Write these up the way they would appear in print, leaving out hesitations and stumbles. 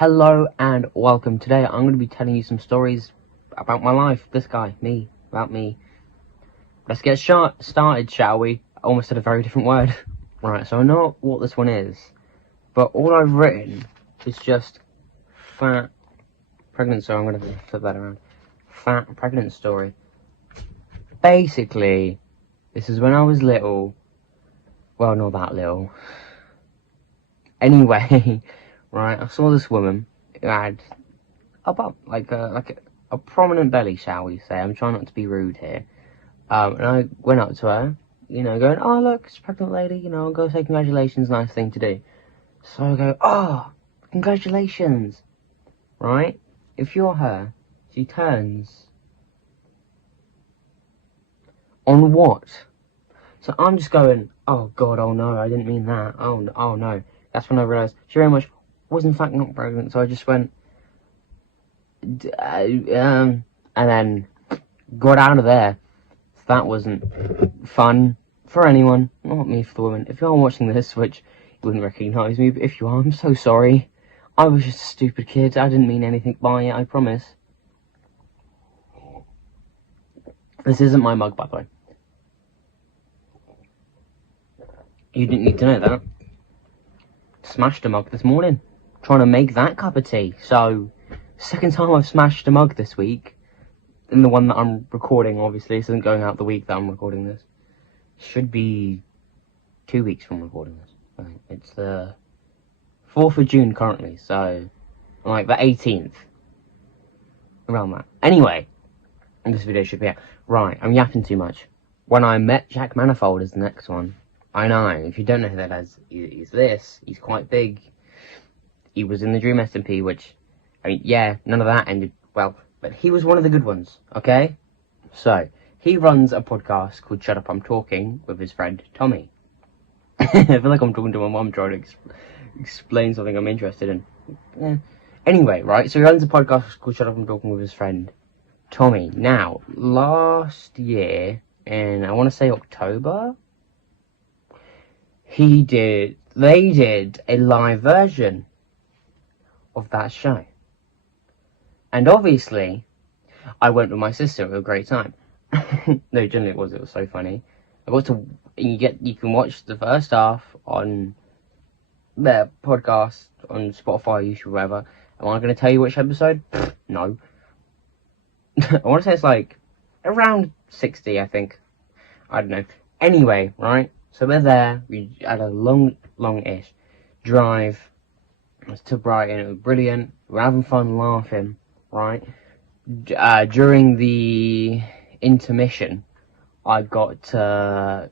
Hello and welcome. Today I'm going to be telling you some stories about my life. This guy, me, about me. Let's get started, shall we? I almost said a very different word. Right, so I know what this one is, but all I've written is just fat pregnant story. I'm going to flip that around. Fat pregnant story. Basically, this is when I was little. Well, not that little. Anyway, right, I saw this woman who had about a prominent belly, shall we say. I'm trying not to be rude here. And I went up to her, going, "Oh, look, it's a pregnant lady, I'll go say congratulations, nice thing to do." So I go, "Oh, congratulations," right? If you're her, she turns. On what? So I'm just going, "Oh God, oh no, I didn't mean that. Oh no." That's when I realised she very much was in fact not pregnant. So I just went, and then got out of there. That wasn't fun for anyone, not me, for the woman. If you are watching this, which you wouldn't recognise me, but if you are, I'm so sorry. I was just a stupid kid. I didn't mean anything by it, I promise. This isn't my mug, by the way. You didn't need to know that. Smashed a mug this morning, trying to make that cup of tea. So, second time I've smashed a mug this week. And the one that I'm recording, obviously, isn't going out the week that I'm recording this. Should be 2 weeks from recording this. Right. It's the 4th of June currently, so like the 18th. Around that. Anyway, this video should be out. Right, I'm yapping too much. When I Met Jack Manifold is the next one. I know, if you don't know who that is, he's this. He's quite big. He was in the Dream SMP, which, I mean, yeah, none of that ended well. But he was one of the good ones, okay? So, he runs a podcast called Shut Up, I'm Talking with his friend Tommy. I feel like I'm talking to my mum trying to explain something I'm interested in. Anyway, right, so he runs a podcast called Shut Up, I'm Talking with his friend Tommy. Now, last year, in, I want to say October, they did a live version of that show. And obviously, I went with my sister. It was a great time. No, generally it was so funny. You can watch the first half on their podcast on Spotify, YouTube, whatever. Am I going to tell you which episode? No. I want to say it's like around 60, I think. I don't know. Anyway, right? So we're there. We had a long-ish drive to Brighton. It was brilliant. We're having fun, laughing, right? During the intermission, I got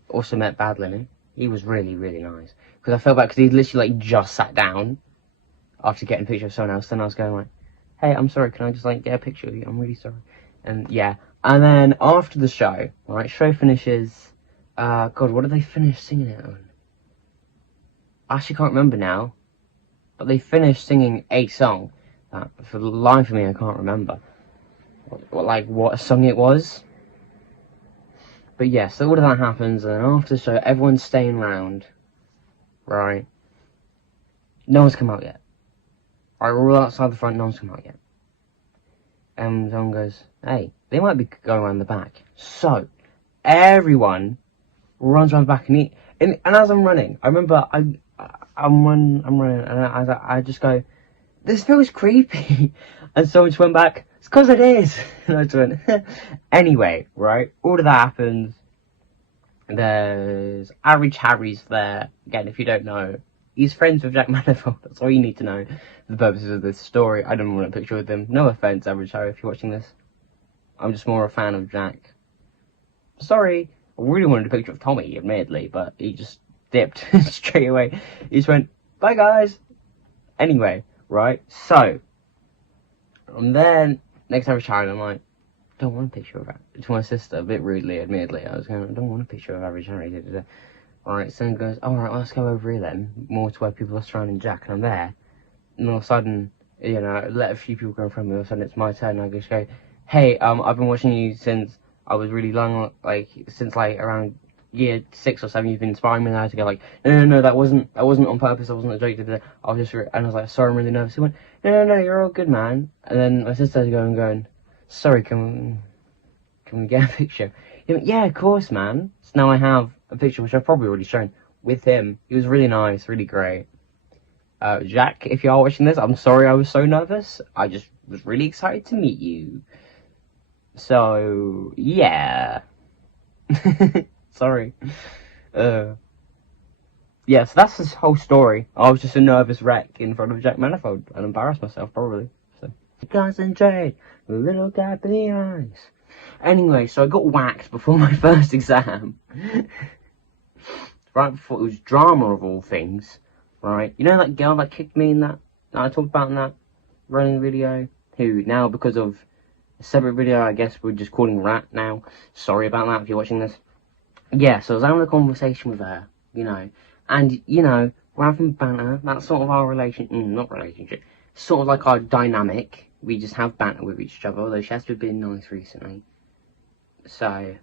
also met Bad Linen. He was really, really nice. Because I felt bad, because he literally just sat down after getting a picture of someone else. Then I was going like, "Hey, I'm sorry, can I just get a picture of you? I'm really sorry." And yeah. And then after the show, right, show finishes. God, what did they finish singing it on? I actually can't remember now. But they finished singing a song that, for the life of me, I can't remember what song it was. But yeah, so all of that happens, and then after the show, everyone's staying round, right? No one's come out yet. Right, we're all outside the front, no one's come out yet. And someone goes, "Hey, they might be going around the back." So, everyone runs around the back, and as I'm running, I remember I'm running, and I just go, "This feels creepy." And someone just went back, "It's because it is." And I just went, anyway, right, all of that happens. There's Average Harry's there. Again, if you don't know, he's friends with Jack Manifold. That's all you need to know for the purposes of this story. I don't want a picture with him. No offense, Average Harry, if you're watching this. I'm just more a fan of Jack. Sorry. I really wanted a picture of Tommy, admittedly, but he just dipped straight away. He just went, "Bye, guys." Anyway, right, so, and then, next time I was I'm like, "Don't want a picture of her." To my sister, a bit rudely, admittedly, I was going, "I don't want a picture of Average Harry." Alright, so he goes, "Alright, let's go over here then," more to where people are surrounding Jack, and I'm there, and all of a sudden, I let a few people go in front of me, all of a sudden it's my turn, and I just go, "Hey, I've been watching you since I was really long, since around year 6 or 7, you've been inspiring me now to go like, no, that wasn't on purpose, that wasn't a joke, I was just, and I was like, sorry, I'm really nervous. He went, no, you're all good, man. And then my sister's going, sorry, can we get a picture? He went, yeah, of course, man. So now I have a picture, which I've probably already shown, with him. He was really nice, really great. Jack, if you are watching this, I'm sorry I was so nervous. I just was really excited to meet you. So, yeah. Sorry. Yeah, so that's his whole story. I was just a nervous wreck in front of Jack Manifold and embarrassed myself, probably. So, concentrate, the little guy with the eyes. Anyway, so I got whacked before my first exam. Right before, it was drama of all things. Right? You know that girl that kicked me in that I talked about in that running video? Who now, because of a separate video, I guess we're just calling Rat now. Sorry about that if you're watching this. Yeah, so I was having a conversation with her, you know, and, you know, we're having banter. That's sort of our not relationship, sort of like our dynamic. We just have banter with each other, although she has been nice recently. So,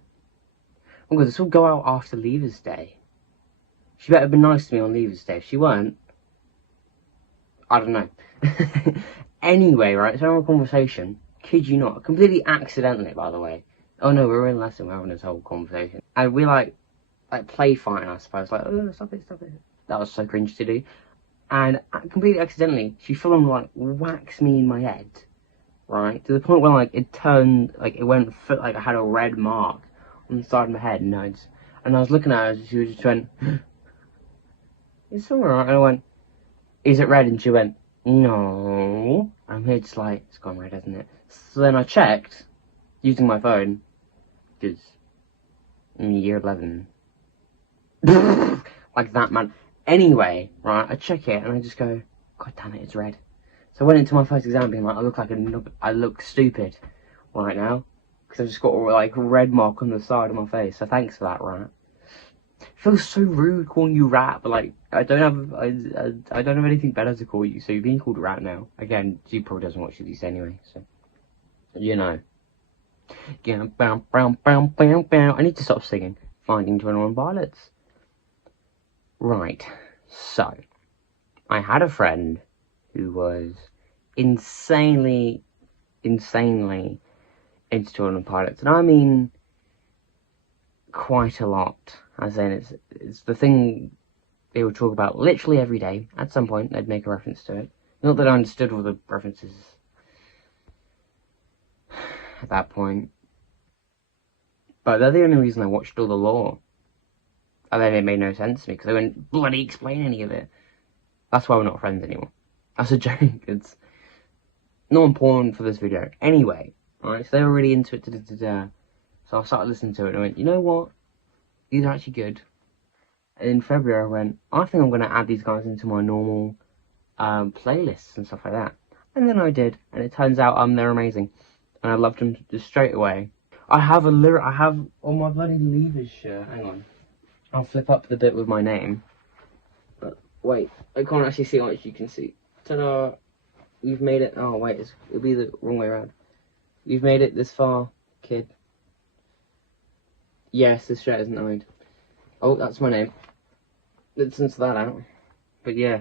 oh god, this will go out after Leavers Day. She better have been nice to me on Leavers Day. If she weren't, I don't know. Anyway, right, so our conversation, kid you not, completely accidentally, by the way. Oh no, we're in lesson, we're having this whole conversation. And we like play fighting, I suppose, like, oh, stop it. That was so cringe to do. And completely accidentally, she full on like whacks me in my head, right? To the point where like it turned, like it went, like I had a red mark on the side of my head, and I was looking at her, and she was just went, it's alright, and I went, is it red? And she went, no. I'm here just like, it's gone red, hasn't it? So then I checked, using my phone, because in year 11. Like that, man. Anyway, right, I check it, and I just go, god damn it, it's red. So I went into my first exam being like, I look stupid right now, because I just got a like red mark on the side of my face, so thanks for that, right? It feels so rude calling you Rat, but like, I don't have anything better to call you, so you're being called Rat now. Again, she probably doesn't watch these anyway, so, you know. Yeah, I need to stop singing Finding 21 Pilots. Right, so, I had a friend who was insanely into 21 Pilots, and I mean quite a lot. As in, it's the thing they would talk about literally every day. At some point, they'd make a reference to it. Not that I understood all the references at that point, but they're the only reason I watched all the lore. And then it made no sense to me, because they wouldn't bloody explain any of it. That's why we're not friends anymore. That's a joke. It's not important for this video. Anyway, alright, so they were really into it. So I started listening to it, and I went, you know what? These are actually good. And in February, I went, I think I'm going to add these guys into my normal playlists and stuff like that. And then I did, and it turns out they're amazing. And I loved them just straight away. I have on my bloody Leavers shirt, hang on. I'll flip up the bit with my name. But wait, I can't actually see how much you can see. Ta-da! We've made it. Oh wait, it'll be the wrong way around. We've made it this far, kid. Yes, this shirt isn't ironed. Oh, that's my name. Let's censor that out. But yeah.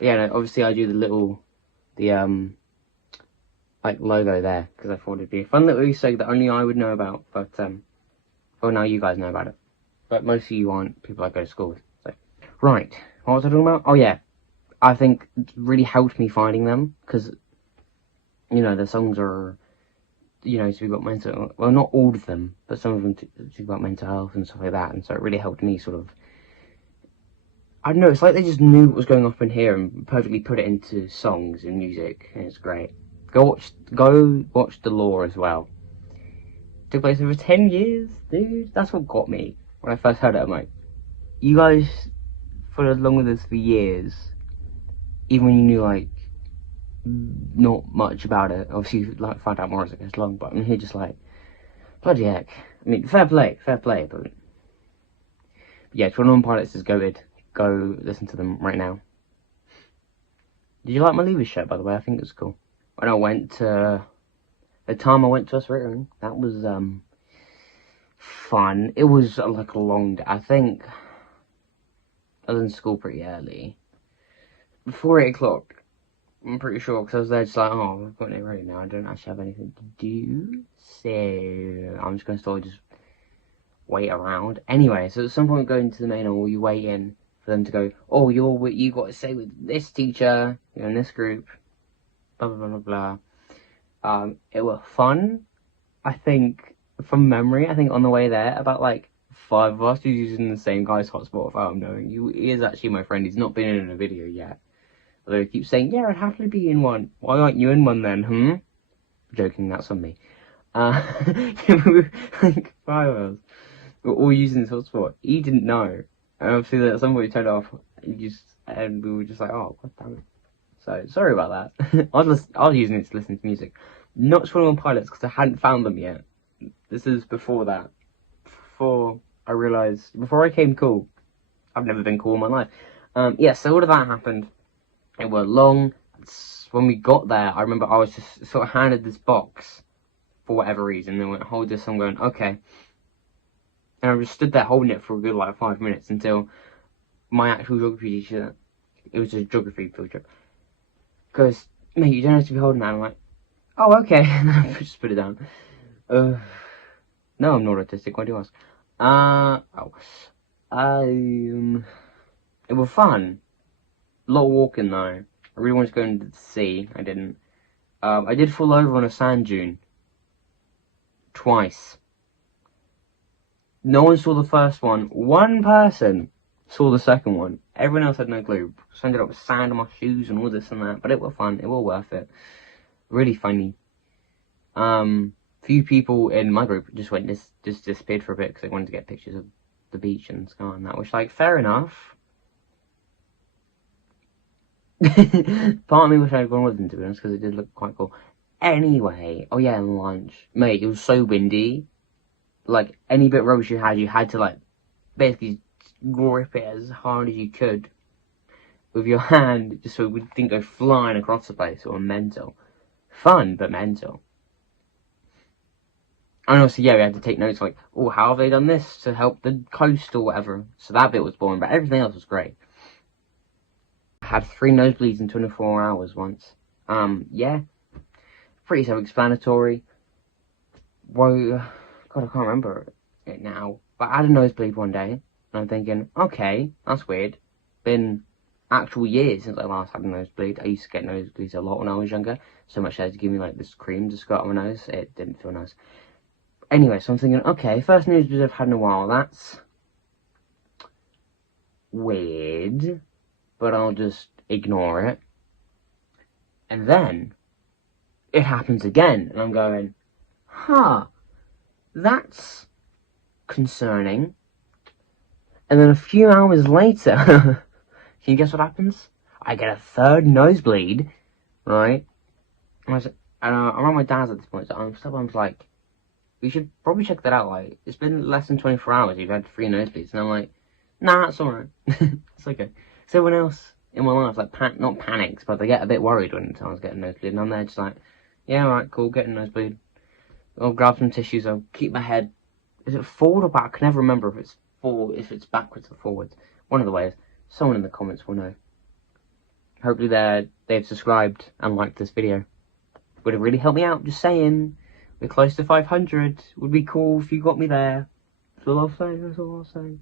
No, obviously I do the like logo there, because I thought it'd be a fun little Easter egg that only I would know about. But well, now you guys know about it. But most of you aren't people I go to school with. So. Right, what was I talking about? Oh yeah, I think it really helped me finding them, because, you know, the songs are, you know, to be about mental, well, not all of them, but some of them to be about mental health and stuff like that, and so it really helped me sort of, I don't know, it's like they just knew what was going on in here and perfectly put it into songs and music, and it's great. Go watch the lore as well. It took place over 10 years, dude. That's what got me. When I first heard it, I'm like, you guys followed along with us for years, even when you knew, like, not much about it. Obviously, you like find out more as it goes along, but I'm here just like, bloody heck. I mean, fair play, but yeah, 21 Pilots is goated. Go listen to them right now. Did you like my Leavers shirt, by the way? I think it was cool. When I went to, the time I went to Australia, that was, fun. It was like a long day. I think I was in school pretty early. Before 8 o'clock, I'm pretty sure, because I was there just like, oh, I've got it ready now. I don't actually have anything to do. So, I'm just going to sort of just wait around. Anyway, so at some point going to the main hall, you wait in for them to go, oh, you got to stay with this teacher, you're in this group, blah, blah, blah, blah, blah. It was fun. I think, from memory, I think on the way there, about like 5 of us were using the same guy's hotspot without him knowing. He is actually my friend. He's not been in a video yet. Although he keeps saying, yeah, I'd happily be in one. Why aren't you in one then, Joking, that's on me. Like 5 of us were all using this hotspot. He didn't know. And obviously at some point he turned it off. And we were just like, oh, god damn it. So, sorry about that. I was using it to listen to music. Not 21 Pilots, because I hadn't found them yet. This is before that. Before I realised, before I came cool. I've never been cool in my life. Yeah, so all of that happened. It was long. When we got there, I remember I was just sort of handed this box for whatever reason. They went, hold this. I'm going, okay. And I just stood there holding it for a good like 5 minutes until my actual geography teacher, it was a geography field trip, goes, mate, you don't have to be holding that. I'm like, oh, okay. And then I just put it down. No, I'm not autistic. Why do you ask? It was fun. A lot of walking though. I really wanted to go into the sea. I didn't. I did fall over on a sand dune. Twice. No one saw the first one. One person saw the second one. Everyone else had no clue. So I ended up with sand on my shoes and all this and that. But it was fun. It was worth it. Really funny. Few people in my group just disappeared for a bit because they wanted to get pictures of the beach and sky and that. Which, like, fair enough. Part of me wish I'd gone with them, to be honest, because it did look quite cool. Anyway, oh yeah, and lunch. Mate, it was so windy. Like, any bit of rubbish you had to, like, basically grip it as hard as you could with your hand, just so it didn't go flying across the place. Or mental. Fun, but mental. And also, yeah, we had to take notes, like, oh, how have they done this to help the coast or whatever. So that bit was boring, but everything else was great. I had 3 nosebleeds in 24 hours once. Yeah. Pretty self-explanatory. Well, God, I can't remember it now. But I had a nosebleed one day, and I'm thinking, okay, that's weird. Been actual years since I last had a nosebleed. I used to get nosebleeds a lot when I was younger. So much they had to give me, like, this cream to squirt on my nose. It didn't feel nice. Anyway, so I'm thinking, okay, first nosebleed I've had in a while. That's weird. But I'll just ignore it. And then it happens again, and I'm going, that's concerning. And then a few hours later, can you guess what happens? I get a 3rd nosebleed, right? And I'm around my dad's at this point, so I'm like, we should probably check that out. Like, it's been less than 24 hours, you've had 3 nosebleeds. And I'm like, nah, it's alright. It's okay. So everyone else in my life, like, not panics, but they get a bit worried when someone's getting a nosebleed. And I'm there just like, yeah, alright, cool, getting a nosebleed. I'll grab some tissues, I'll keep my head. Is it forward or back? I can never remember if it's forward, if it's backwards or forwards. One of the ways. Someone in the comments will know. Hopefully they've subscribed and liked this video. Would have really helped me out, just saying. We're close to 500. Would be cool if you got me there. That's all I'll say, that's all I'll say.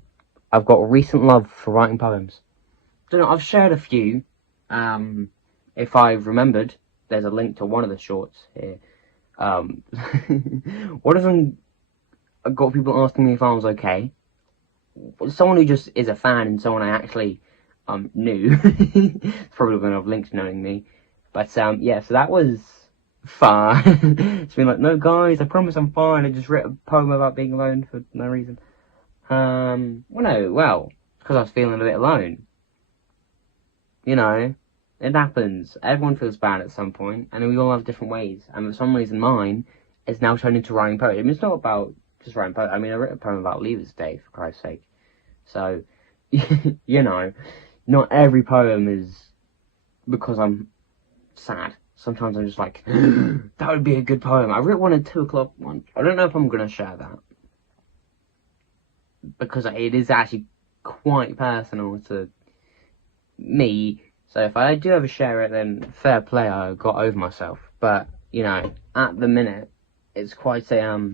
I've got a recent love for writing poems. Don't know, I've shared a few. If I've remembered, there's a link to one of the shorts here. One of them got people asking me if I was okay. Someone who just is a fan and someone I actually knew. Probably going to have links knowing me. But yeah, so that was fun. It's been like, no guys, I promise I'm fine. I just wrote a poem about being alone for no reason. Well, because I was feeling a bit alone. You know, it happens. Everyone feels bad at some point, and we all have different ways. And for some reason, mine is now turned into writing poetry. I mean, it's not about just writing poetry. I mean, I wrote a poem about Leavers Day, for Christ's sake. So, you know, not every poem is because I'm sad. Sometimes I'm just like, that would be a good poem. I wrote one at 2 o'clock once. I don't know if I'm going to share that. because it is actually quite personal to me. So if I do ever share it, then fair play, I got over myself. But, you know, at the minute, it's quite a,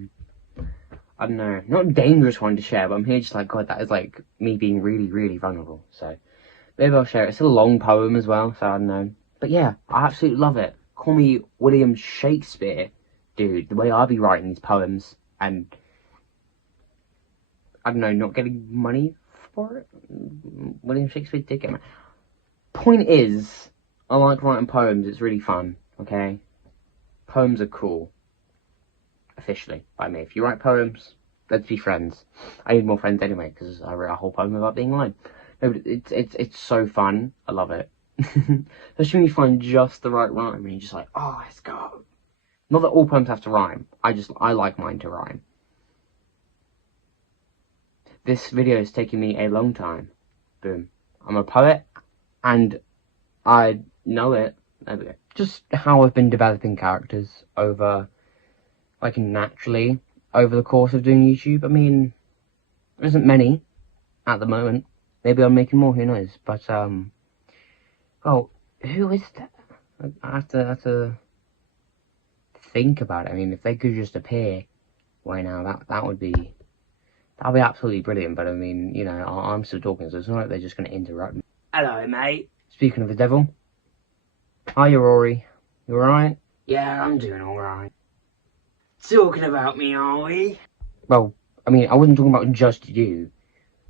I don't know, not a dangerous one to share, but I'm here just like, God, that is like me being really, really vulnerable. So maybe I'll share it. It's a long poem as well, so I don't know. But yeah, I absolutely love it. Call me William Shakespeare, dude. The way I be writing these poems and, I don't know, not getting money for it. William Shakespeare did get money. Point is, I like writing poems. It's really fun, okay? Poems are cool. Officially, by me. If you write poems, let's be friends. I need more friends anyway, because I wrote a whole poem about being alone. No, but it's so fun. I love it. Especially when you find just the right rhyme, and you're just like, oh, let's go. Not that all poems have to rhyme. I like mine to rhyme. This video is taking me a long time. Boom. I'm a poet, and I know it. There we go. Just how I've been developing characters over, like, naturally over the course of doing YouTube. I mean, there isn't many at the moment. Maybe I'm making more, who knows? But, well, who is that? I have to think about it. I mean, if they could just appear right now, that would be absolutely brilliant. But I mean, you know, I'm still talking, so it's not like they're just going to interrupt me. Hello, mate. Speaking of the devil, hiya, Rory. You alright? Yeah, I'm doing alright. Talking about me, are we? Well, I mean, I wasn't talking about just you.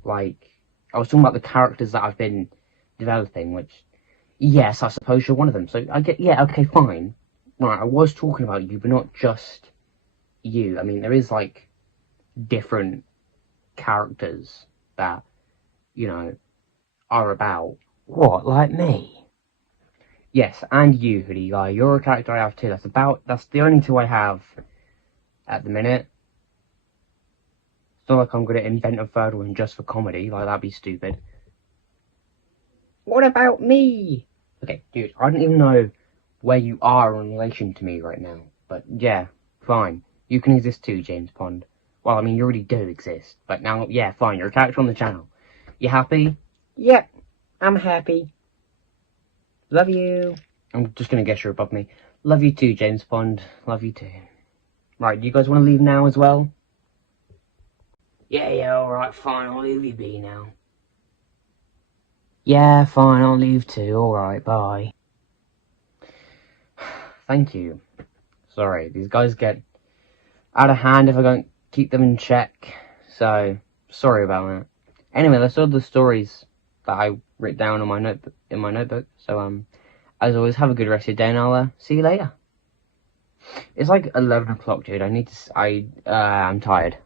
Like, I was talking about the characters that I've been developing, which, yes, I suppose you're one of them. So, I get, yeah, okay, fine. Right, I was talking about you, but not just you. I mean, there is, like, different characters that, you know, are about. What, like me? Yes, and you, Hoodie Guy. You're a character I have too. That's the only two I have at the minute. It's not like I'm going to invent a third one just for comedy. Like, that'd be stupid. What about me? Okay, dude, I don't even know where you are in relation to me right now. But yeah, fine. You can exist too, James Pond. Well, I mean, you already do exist. But now, yeah, fine. You're a character on the channel. You happy? Yep, I'm happy. Love you. I'm just going to guess you're above me. Love you too, James Pond. Love you too. Right, do you guys want to leave now as well? Yeah, alright, fine. I'll leave you be now. Yeah, fine. I'll leave too. Alright, bye. Thank you. Sorry, these guys get out of hand if I don't keep them in check. So, sorry about that. Anyway, that's all the stories that I wrote down on my notebook. So, as always, have a good rest of your day, and I'll see you later. It's like 11 o'clock, dude. I'm tired.